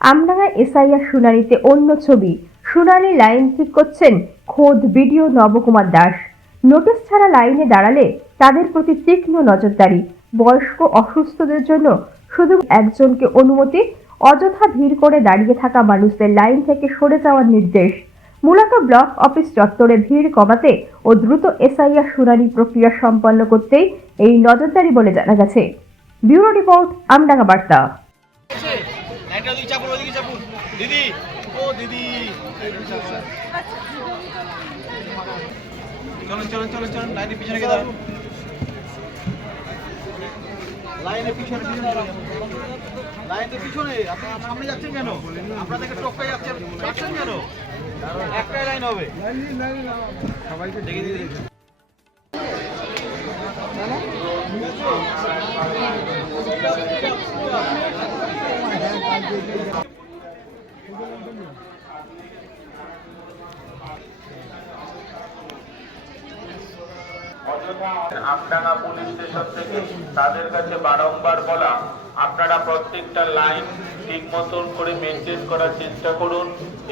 Amdanga SIR শুনানিতে অন্য ছবি। শুনানি লাইন ঠিক করছেন খোদ বিডিও নবকুমার দাস। নোটিশ ছাড়া লাইনে দাঁড়ালে তাদের প্রতি তীক্ষ্ণ নজরদারি। বয়স্ক অসুস্থদের জন্য শুধু একজনকে অনুমতি। অযথা ভিড় করে দাঁড়িয়ে থাকা মানুষদের লাইন থেকে সরে যাওয়ার নির্দেশ। মূলত ব্লক অফিস চত্বরে ভিড় কমাতে ও দ্রুত এসআইআর শুনানি প্রক্রিয়া সম্পন্ন করতেই এই নজরদারি বলে জানা গেছে। ব্যুরো রিপোর্ট, আমডাঙ্গা বার্তা। দিদি ও দিদি চলুন চলুন চলুন চলুন লাইনের পিছনে গিয়ে দাঁড়ান। লাইনের পিছনে লাইনের পিছনে আপনি সামনে যাচ্ছেন কেন? আপনাদেরকে টপকাই যাচ্ছেন কেন? একটাই লাইন হবে। সবাইকে দেখে দিয়ে দেখুন। আমডাঙ্গা পুলিশ স্টেশন থেকে তাদের কাছে বারংবার বলা, আপনারা প্রত্যেকটা লাইন ঠিক মতন করে মেনটেন করার চেষ্টা করুন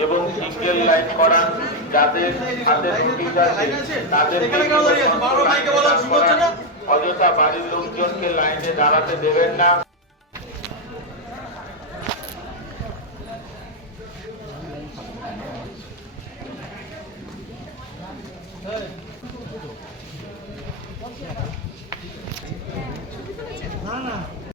এবং সিঙ্গেল লাইন করান। যাদের হাতে নোটিশ আছে তাদেরকে অযথা বাড়ির লোকজনকে লাইনে দাঁড়াতে দেবেন না।